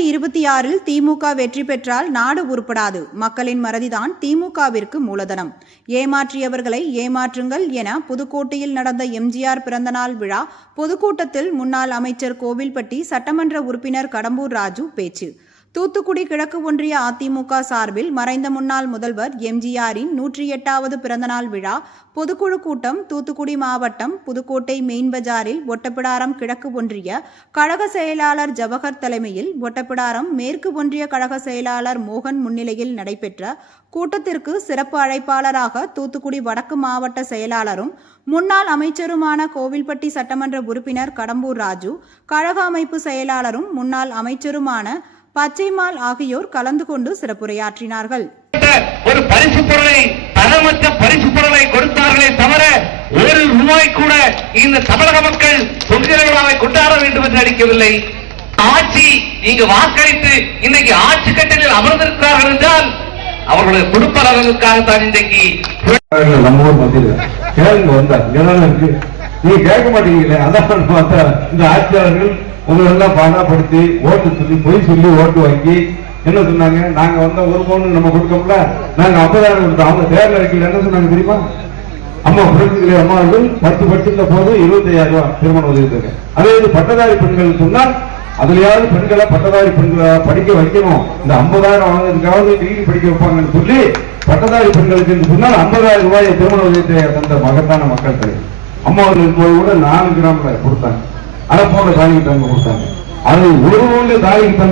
2026 திமுக வெற்றி பெற்றால் நாடு உருப்படாது. மக்களின் மறதிதான் திமுகவிற்கு மூலதனம். ஏமாற்றியவர்களை ஏமாற்றுங்கள் என புதுக்கோட்டையில் நடந்த எம்ஜிஆர் பிறந்தநாள் விழா பொதுக்கூட்டத்தில் முன்னாள் அமைச்சர் கோவில்பட்டி சட்டமன்ற உறுப்பினர் கடம்பூர் ராஜு பேச்சு. தூத்துக்குடி கிழக்கு ஒன்றிய அதிமுக சார்பில் மறைந்த முன்னாள் முதல்வர் எம்ஜிஆரின் 108வது பிறந்தநாள் விழா பொதுக்குழு கூட்டம் தூத்துக்குடி மாவட்டம் புதுக்கோட்டை மெயின் பஜாரில் ஒட்டப்பிடாரம் கிழக்கு ஒன்றிய கழக செயலாளர் ஜவஹர் தலைமையில், ஒட்டப்பிடாரம் மேற்கு ஒன்றிய கழக செயலாளர் மோகன் முன்னிலையில் நடைபெற்ற கூட்டத்திற்கு சிறப்பு அழைப்பாளராக தூத்துக்குடி வடக்கு மாவட்ட செயலாளரும் முன்னாள் அமைச்சருமான கோவில்பட்டி சட்டமன்ற உறுப்பினர் கடம்பூர் ராஜு, கழக அமைப்பு செயலாளரும் முன்னாள் அமைச்சருமான பச்சைமால் ஆகியோர் கலந்து கொண்டு சிறப்புரையாற்றினார்கள். ஒரு பரிசு பொருளை தரமற்ற பரிசு பொருளை கொடுத்தார்களே தவிர ஒரு ரூபாய் கூட இந்த தமிழக மக்கள் தொழிலாளர்களை கொண்டாட வேண்டும் என்று அளிக்கவில்லை. ஆட்சி இங்கு வாக்களித்து இன்னைக்கு ஆட்சி கட்டளில் அமர்ந்திருக்கிறார்கள் என்றால் அவர்களுடைய குடும்ப நலனுக்காகத்தான் இன்றைக்கு நம்ம ஊர் மத்தியில் கேளுங்க வந்தார். நீங்க கேட்க மாட்டீங்களே, அதான் பார்த்தா இந்த ஆட்சியாளர்கள் உங்களெல்லாம் பாடாப்படுத்தி ஓட்டு சொல்லி பொய் சொல்லி ஓட்டு வாங்கி என்ன சொன்னாங்க, நாங்க வந்தா ஒரு பவுன் நம்ம கொடுக்கோம்ல, நாங்க 50,000 கொடுத்தோம். அவங்க தேர்தல் அறிக்கையில் என்ன சொன்னாங்க தெரியுமா? அம்மா புரட்சி அம்மா அவர்கள் 10 படிச்சிருந்த போது 25,000 ரூபாய் திருமண உதவி. அதே இது பட்டதாரி பெண்கள் சொன்னால் அதுலயாவது பெண்களை பட்டதாரி பெண்களை படிக்க வைக்கணும், இந்த 50,000 வாங்கினதுக்காவது டிகிரி படிக்க வைப்பாங்கன்னு சொல்லி பட்டதாரி பெண்களுக்கு சொன்னால் 50,000 ரூபாயை திருமண உதவியை தந்த மகத்தான மக்கள் தலைவர் அம்மா அவர்கள் போய் கூட 4 கிராம்ல கொடுத்தாங்க. அதை போன்ற தாலிக்கு தங்க கொடுத்தாங்க. அது ஒரு தாலிக்கு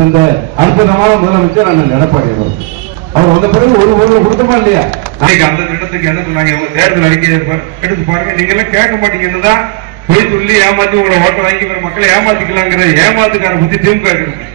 தந்த அற்புதமான முதலமைச்சர் அண்ணன் எடப்பாடி அவர்கள். அவர் வந்த பிறகு ஒரு ஊர்ல கொடுத்தமா இல்லையா? நாளைக்கு அந்த திட்டத்துக்கு என்ன சொன்னாங்க, தேர்தல் அறிக்கையை எடுத்து பாருங்க. நீங்க எல்லாம் கேட்க மாட்டீங்கன்னு தான் போய் சொல்லி ஏமாத்தி உங்களை ஓட்ட வாங்கி மக்களை ஏமாத்திக்கலாங்கிற ஏமாத்துக்கார புத்தி திமுக இருக்கு.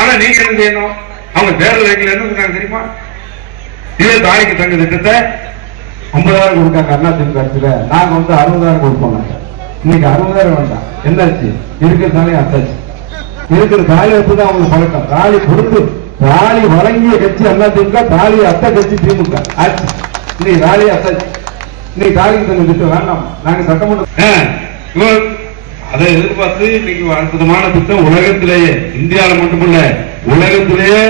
ஆனா நீங்க என்ன செய்யணும்? அவங்க தேர்தல் அறிக்கையில் என்ன சொன்னாங்க தெரியுமா? இதே தாலிக்கு தங்க திட்டத்தை 50,000 கொடுத்தாங்க அண்ணா திமுக ஆட்சியில. நாங்க 60,000 கொடுப்போம். இன்னைக்கு 60,000 வேண்டாம். என்னாச்சு? இருக்கிற தாலி அத்தாச்சு. இருக்கிற தாலி வச்சுதான் அவங்களுக்கு பழக்கம். தாலி கொடுத்து தாலி வழங்கிய கட்சி அண்ணா திமுக, தாலி அத்த கட்சி திமுக ஆச்சு. இன்னைக்கு தாலி அத்தாச்சு. இன்னைக்கு தாலிக்கு தங்க திட்டம் வேண்டாம். நாங்க சட்டமன்றம் அதை எதிர்பார்த்து இன்னைக்கு அற்புதமான திட்டம் உலகத்திலேயே, இந்தியாவில் மட்டுமல்ல உலகத்திலேயே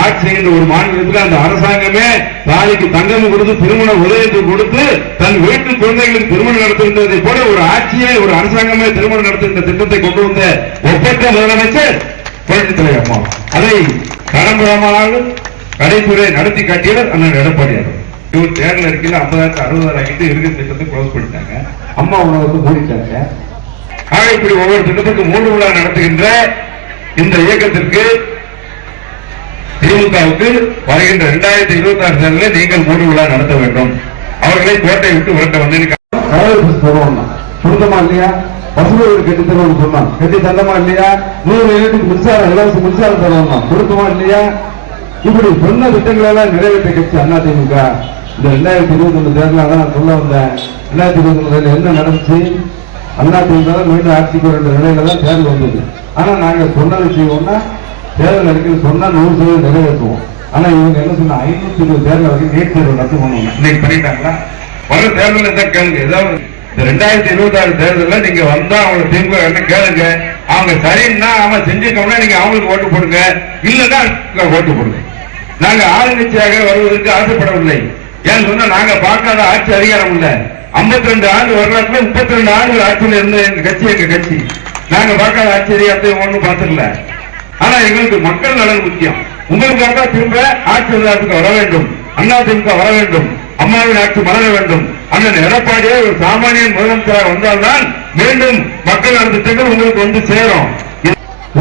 ஆட்சி செய்கின்ற ஒரு மாநிலத்தில் அந்த அரசாங்கமே தாலிக்கு தங்கம் கொடுத்து திருமண உதவி கொடுத்து தன் வீட்டு குழந்தைகளுக்கு திருமணம் நடத்துகின்றதை போல ஒரு ஆட்சியே, ஒரு அரசாங்கமே திருமணம் நடத்துகின்ற திட்டத்தை கொண்டு வந்த ஒப்பற்ற முதலமைச்சர் புரட்சி தலைவர் அம்மா. அதை கடம்பராமல் கடைமுறை நடத்தி காட்டியவர் அண்ணன் எடப்பாடி அவர்கள். இவர் தேர்தல் அறிக்கையில் 50,000 60,000 ஆகிட்டு இருக்கிற திட்டத்தை க்ளோஸ் பண்ணிட்டாங்க. அம்மா உணவுக்கு மூடிட்டாங்க. ஆக இப்படி ஒவ்வொரு திட்டத்துக்கு 3 விழா நடத்துகின்ற இந்த இயக்கத்திற்கு திமுகவுக்கு வருகின்ற 2026 தேர்தலில் நீங்கள் 3 விழா நடத்த வேண்டும். அவர்களை கோட்டை விட்டு விரட்ட வந்து சுருக்கமா இல்லையா? பசுமை கட்டி தருவோம் சொன்னான், கட்டி தந்தமா இல்லையா? 100 யூனிட்டுக்கு மின்சாரம், இலவச மின்சாரம் தருவோம் கொடுக்குமா இல்லையா? இப்படி சொன்ன திட்டங்கள் எல்லாம் நிறைவேற்ற கட்சி அண்ணா திமுக. இந்த 2021 தேர்தல் தான் நான் சொல்ல வந்தேன். 2021 என்ன நடந்துச்சு? அண்ணா திமுக மீண்டும் ஆட்சிக்கு 2 நிலையில தான் தேர்தல் வந்தது. ஆனா நாங்க சொன்னதை செய்வோம்னா தேர்தல் அறிக்கையில் சொன்னா 100% நிறைவேற்றுவோம். ஆனா இவங்க என்ன சொன்னா 520 தேர்தல் வரைக்கும் நீட் தேர்வு ரத்து பண்ணுவாங்க. இன்னைக்கு பண்ணிட்டாங்களா? வர தேர்தல் தான் கேளுங்க. ஏதாவது இந்த 2026 தேர்தலில் நீங்க வந்தா அவங்க திமுக என்ன கேளுங்க. அவங்க சரின்னா அவன் செஞ்சுக்கோம்னா நீங்க அவங்களுக்கு ஓட்டு போடுங்க, இல்லைன்னா ஓட்டு போடுங்க. நாங்க ஆளுங்கட்சியாக வருவதற்கு ஆசைப்படவில்லை. ஏன்னு சொன்னா நாங்க பார்க்காத ஆட்சி அதிகாரம் இல்லை. 52 ஆண்டு வரலாற்றுல 32 ஆண்டுகள் ஆட்சியில் இருந்த எங்க கட்சி. நாங்க பார்க்காத ஆட்சி அதிகாரத்தை ஒன்றும் பார்த்துடல. ஆனா எங்களுக்கு மக்கள் நலன் முக்கியம். உங்களுக்காக திரும்ப ஆட்சி அதிகாரத்துக்கு வர வேண்டும், அண்ணா திமுக வர வேண்டும், அம்மாவின் ஆட்சி மலர வேண்டும். அண்ணன் எடப்பாடியே ஒரு சாமானியன் முதலமைச்சராக வந்தால்தான் மீண்டும் மக்கள் நல திட்டங்கள் உங்களுக்கு வந்து சேரும்.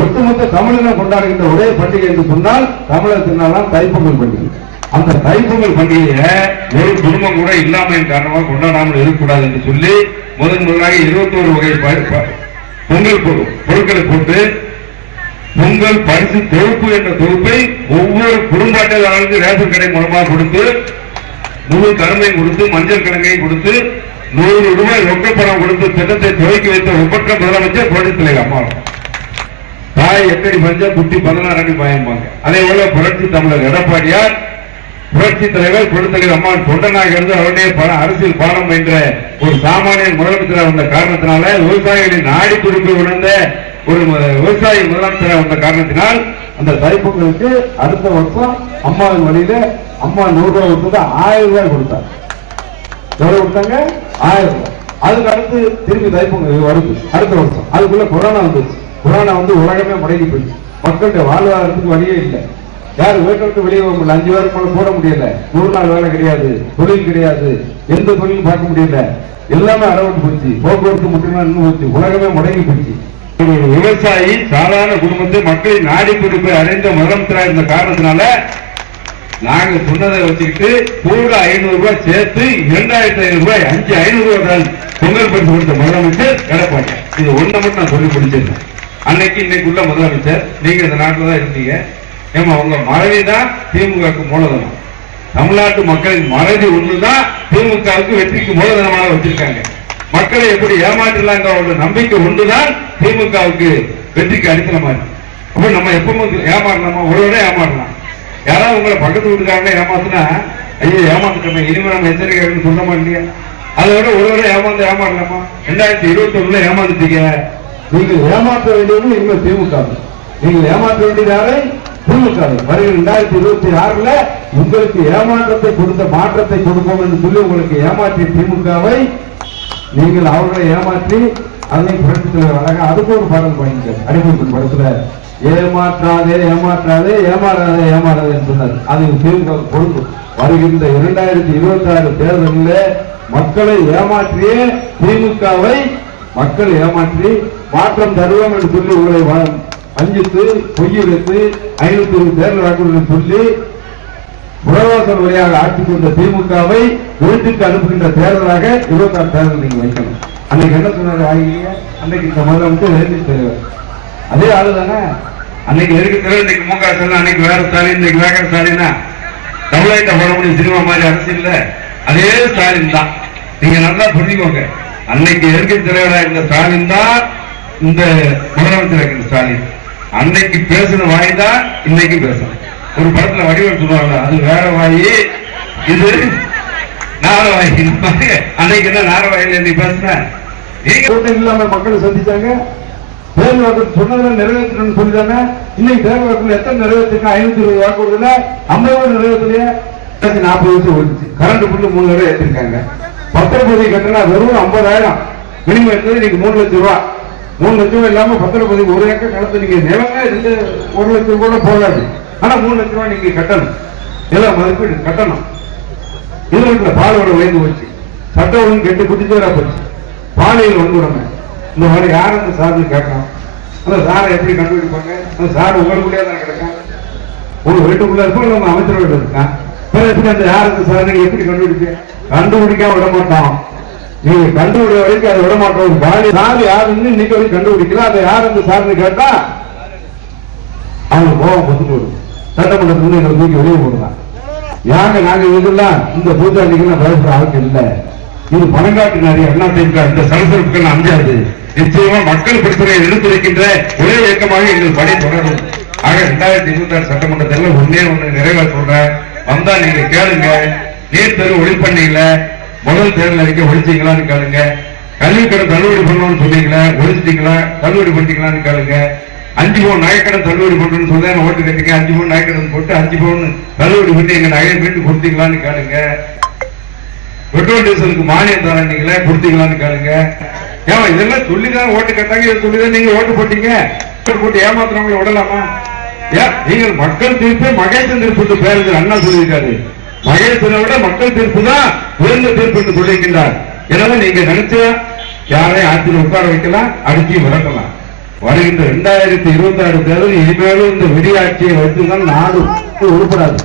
ஒட்டுமொத்த தமிழகம் கொண்டாடுகின்ற ஒரே பண்டிகை என்று சொன்னால் தமிழர் திருநாளாம் தைப்பொங்கல் பண்டிகை. அந்த தைப்பொங்கல் பண்டிகையை ஒரு குடும்பம் கூட இல்லாமையின் காரணமாக கொண்டாடாமல் இருக்கக்கூடாது என்று சொல்லி முதலாக 21 வகை பொங்கல் பொருட்களை போட்டு பொங்கல் பரிசு தொகுப்பு என்ற தொகுப்பை ஒவ்வொரு குடும்ப அட்டைதாரர்களுக்கு ரேஷன் கடை மூலமாக கொடுத்து முழு கரும்பையும் கொடுத்து மஞ்சள் கிழங்கையும் கொடுத்து 100 ரூபாய் ரொக்கப்பணம் கொடுத்து திட்டத்தை துவக்கி வைத்த ஒப்பற்ற முதலமைச்சர் புரட்சி தலைவர் அம்மா. தாய் எக்கடி பஞ்ச குட்டி 16 அடி பாயம்பாங்க. அதே போல புரட்சி தமிழர் எடப்பாடியார் புரட்சி தலைவர் புரட்சி அம்மா தொண்டனாக இருந்து அவருடைய அரசியல் பாடம் என்ற ஒரு சாமானிய முதலமைச்சராக வந்த காரணத்தினால விவசாயிகளின் நாடி துடிப்பு உணர்ந்த ஒரு விவசாயி முதலமைச்சராக வந்த காரணத்தினால் அந்த தைப்பொங்கலுக்கு அடுத்த வருஷம் அம்மாவின் வழியில அம்மா 100 ரூபாய் கொடுத்தது 1000 ரூபாய் கொடுத்தாங்க. எவ்வளவு கொடுத்தாங்க? 1000 ரூபாய். அதுக்கு அடுத்து திரும்பி தைப்பொங்கல் வருது அடுத்த வருஷம். அதுக்குள்ள கொரோனா வந்துச்சு. கொரோனா வந்து உலகமே முடங்கி போயிடுச்சு. மக்களுடைய வாழ்வாதாரத்துக்கு வழியே இல்லை. யாரும் வீட்டை விட்டு வெளியே போக முடியல. 5 பேருக்கு மேல போட முடியல. 100 நாள் வேலை கிடையாது, தொழில் கிடையாது, எந்த தொழிலும் பார்க்க முடியல. எல்லாமே அறவிட்டு போச்சு. போக்குவரத்து முற்றிலும் நின்று போச்சு. உலகமே முடங்கி போச்சு. ஒரு விவசாயி சாதாரண குடும்பத்தை மக்களின் நாடி பிடிப்பை அடைந்த முதலமைச்சராக இருந்த காரணத்தினால நாங்க சொன்னதை வச்சுக்கிட்டு கூட 500 ரூபாய் சேர்த்து 2500 ரூபாய் 500 ரூபாய் தான் பொங்கல் பரிசு கொடுத்த முதலமைச்சர் எடப்பாடி. இது ஒண்ணு மட்டும் நான் சொல்லி முடிச்சிருந்தேன். அன்னைக்கு இன்னைக்குள்ள முதலமைச்சர் நீங்க இந்த நாட்டில் தான் இருந்தீங்க. ஏமா உங்க மறதி தான் திமுகவுக்கு மூலதனம். தமிழ்நாட்டு மக்களின் மறதி ஒண்ணுதான் திமுகவுக்கு வெற்றிக்கு மூலதனமாக வச்சிருக்காங்க. மக்களை எப்படி ஏமாற்றலாங்க அவரோட நம்பிக்கை ஒன்றுதான் திமுகவுக்கு வெற்றிக்கு அடித்தளமா இருக்கு. அப்ப நம்ம எப்பவும் ஏமாறலாமா? ஒருவரே ஏமாறலாம். யாராவது உங்களை பக்கத்து வீட்டுக்காரங்க ஏமாத்துனா ஐயோ ஏமாத்துட்டோமே இனிமே நம்ம எச்சரிக்கை சொல்றமா இல்லையா? அதை விட ஒருவரே ஏமாறலாமா? 2021 ஏமாந்துட்டீங்க. நீங்கள் ஏமாற்ற வேண்டியது இனிமேல் திமுக. நீங்கள் ஏமாற்ற வேண்டியது யாரை? திமுக. வருகிற 2026 உங்களுக்கு ஏமாற்றத்தை கொடுத்த மாற்றத்தை கொடுப்போம் என்று சொல்லி உங்களுக்கு ஏமாற்றிய திமுகவை நீங்கள் அவர்களை ஏமாற்றி அதை புரட்சி தலைவர் அழகா அதுக்கு ஒரு பாடல் பாடிங்க. அடிமைப்பின் படத்துல ஏமாற்றாதே ஏமாற்றாதே ஏமாறாதே ஏமாறாதே சொன்னார். அது திமுக பொறுப்பு. வருகின்ற 2026 தேர்தலில் மக்களை ஏமாற்றிய திமுகவை மக்கள் ஏமாற்றி மாற்றம் தருவோம் என்று சொல்லி உங்களை வஞ்சித்து பொய் வைத்து 520 தேர்தல் வாக்குறுதிகளை சொல்லி புறவாசல் வழியாக ஆட்சி கொண்ட திமுகவை வீட்டுக்கு அனுப்புகின்ற தேர்தலாக 26 தேர்தல் நீங்க வைக்கணும். அன்னைக்கு என்ன சொன்னாரு ஆகிய அன்னைக்கு இந்த முதலமைச்சர் எழுதி தலைவர் அதே ஆளு தானே. அன்னைக்கு எதுக்கு தலைவர் இன்னைக்கு மு க ஸ்டாலின், அன்னைக்கு வேற ஸ்டாலின், இன்னைக்கு வேற ஸ்டாலினா தமிழ்நாட்டை போட முடியும் சினிமா மாதிரி அரசியல் அதே ஸ்டாலின் தான். நீங்க நல்லா புரிஞ்சுக்கோங்க. அன்னைக்கு எதிர்க்கட்சி தலைவராக இருந்த ஸ்டாலின் தான் இந்த முதலமைச்சர் இருக்கிற ஸ்டாலின். அன்னைக்கு பேசின வாய் தான் இன்னைக்கு பேசணும். ஒரு படத்துல வடிவம் சொல்லுவாங்க அது வேற வாயி இது நாரவாயி. அன்னைக்கு என்ன நாரவாயில நீ பேசுன? நீங்க கூட்டம் இல்லாம மக்களை சந்திச்சாங்க. தேர்தல் வாக்கு சொன்னதை நிறைவேற்றணும்னு சொல்லிதாங்க. இன்னைக்கு தேர்தல் வாக்குல எத்தனை நிறைவேற்றிருக்கா? 520 வாக்குறுதியில 50 நிறைவேற்றலையே. 40 வருஷம் ஓடிச்சு. கரண்ட் பில்லு 3 தடவை ஏற்றிருக்காங்க. பத்திரப்பதிவு கட்டினா வெறும் 50,000 மினிமம் எடுத்தது நீங்க 3 லட்சம் ரூபாய். 3 லட்சம் ரூபாய் இல்லாம பத்திரப்பதிவு ஒரு ஏக்கர் நிலத்தை நீங்க நிலங்க 1 லட்சம் கூட போகாது. ஆனா 3 லட்சம் ரூபாய் நீங்க கட்டணும். எல்லாம் மதிப்பீடு கட்டணும். இதுல பாலோட உயர்ந்து போச்சு. சட்ட ஒழுங்கு கெட்டு குடிச்சவரா போச்சு. பாலையில் வந்து விடமே இந்த மாதிரி யார் அந்த சார்னு கேட்கலாம். அந்த சாரை எப்படி கண்டுபிடிப்பாங்க? அந்த சார் உங்களுக்குள்ளே தான் கிடக்கும். ஒரு வீட்டுக்குள்ள இருக்கும் இல்ல உங்க அமைச்சரோட இருக்கான். எப்படி அந்த யார் அந்த சார் நீங்க எப்படி கண்டுபிடிக்க? கண்டுபிடிக்காம விட மாட்டோம். நீங்க கண்டுபிடிக்க வரைக்கும் அதை விட மாட்டோம். பாலி சார் யாருன்னு இன்னைக்கு வரைக்கும் கண்டுபிடிக்கல. அதை யார் அந்த சார்னு கேட்டா அவங்க கோபம் பொறுத்து வரும். சட்டமன்றத்துல எங்களை தூக்கி வெளியே போடலாம். யாங்க நாங்க இதெல்லாம் இந்த பூஜாதிகள்லாம் பயப்படுற ஆளுக்கு இல்லை. இது பணங்காட்டு நிறைய அண்ணா திமுக இந்த சலசலப்புகள் அஞ்சாது. நிச்சயமா மக்கள் பிரச்சனையை எடுத்துரைக்கின்ற ஒரே இயக்கமாக எங்கள் படை தொடரும். ஆக 2026 சட்டமன்ற தேர்தல் ஒன்னே ஒண்ணு நிறைவேற சொல்றேன். வந்தா நீங்க கேளுங்க. நீட் தேர்வு ஒழிப்பண்ணீங்கள முதல் தேர்தல் அறிக்கை ஒழிச்சீங்களான்னு கேளுங்க. கல்விக்கடன் தள்ளுபடி பண்ணணும்னு சொன்னீங்களா? ஒழிச்சிட்டீங்களா? தள்ளுபடி பண்ணிட்டீங்களான்னு கேளுங்க. 5 பவுன் நகைக்கடன் தள்ளுபடி பண்றேன்னு சொல்ல ஓட்டு கட்டிங்க. 5 பவுன் நகைக்கடன் போட்டு 5 பவுன் தள்ளுபடி பண்ணி எங்க நகையை மீட்டு கொடுத்தீங்களான்னு கேளுங்க. பெட்ரோல் டீசலுக்கு மானியம் தரீங்களா? கொடுத்தீங்களான்னு கேளுங்க. ஏமா இதெல்லாம் சொல்லிதான் ஓட்டு கட்டாங்க. இதை சொல்லிதான் நீங்க ஓட்டு போட்டீங்க. போட்டு ஏமாத்துறவங்களை விடலாமா? நீங்கள் மக்கள் தீர்ப்பு மகேசன் தீர்ப்பு பேருந்து அண்ணா சொல்லியிருக்காரு. மகேசனை விட மக்கள் தீர்ப்பு தான் உயர்ந்த தீர்ப்பு என்று சொல்லியிருக்கின்றார். எனவே நீங்க நினைச்ச யாரையும் ஆட்சியில் உட்கார வைக்கலாம், அடிச்சு விரட்டலாம். வருகின்ற 2026 தேர்தல் இனிமேலும் இந்த வெடியாட்சியை வைத்துதான் நாடு உருப்படாது.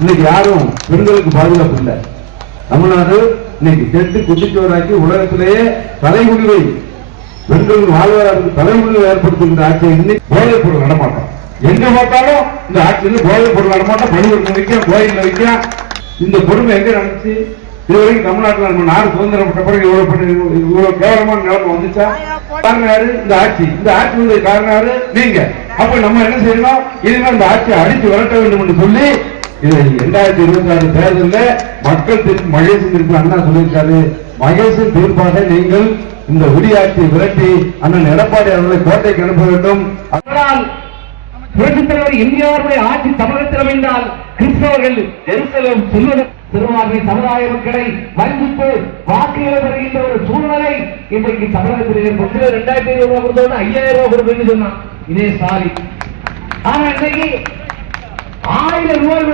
இன்னைக்கு யாரும் பெண்களுக்கு பாதுகாப்பு இல்லை. தமிழ்நாடு இன்னைக்கு கெட்டு குட்டிச்சோராக்கி உலகத்திலேயே தலைமுடிவை பெண்கள் வாழ்வாதாரத்துக்கு தலைமுடிவை ஏற்படுத்துகின்ற ஆட்சியை இன்னைக்கு போதைப் பொருள் நடமாட்டோம். எங்க பார்த்தாலும் இந்த ஆட்சியில் போதைப் பொருள் நடமாட்டம். பள்ளிக்கூடம் வைக்க, கோயில்ல வைக்க. இந்த கொடுமை எங்க நடந்துச்சு? இதுவரைக்கும் தமிழ்நாட்டில் நம்ம நாடு சுதந்திரப்பட்ட பிறகு இவ்வளவு கேவலமான நிலைமை வந்துச்சா? காரணம் யாரு? இந்த ஆட்சி. இந்த ஆட்சி காரணம் யாரு? நீங்க. அப்ப நம்ம என்ன செய்யணும்? இனிமேல் இந்த ஆட்சியை அடித்து விரட்ட வேண்டும் என்று சொல்லி இதை 2026 தேர்தலில் மக்கள் திருப்பி மகேசன் திருப்பி அண்ணா சொல்லியிருக்காரு. மகேஷின் தீர்ப்பாக நீங்கள் இந்த விடியாட்சி விரட்டி அண்ணன் எடப்பாடி அவர்களை கோட்டைக்கு அனுப்ப வேண்டும். அதனால் புரட்சித் தலைவர் எம்ஜிஆருடைய ஆட்சி தமிழகத்தில் அமைந்தால் கிறிஸ்தவர்கள் ஜெருசலேம் செல்வது சிறுபான்மை சமுதாய மக்களை வஞ்சித்து வாக்குகளை வருகின்ற ஒரு சூழ்நிலை இன்றைக்கு தமிழகத்தில் ஏற்பட்டு 2500 ரூபாய் கொடுத்தோட 5000 ரூபாய் கொடுக்குன்னு சொன்னான் இதே ஸ்டாலின். ஆனா இன்னைக்கு 1000 ரூபாய்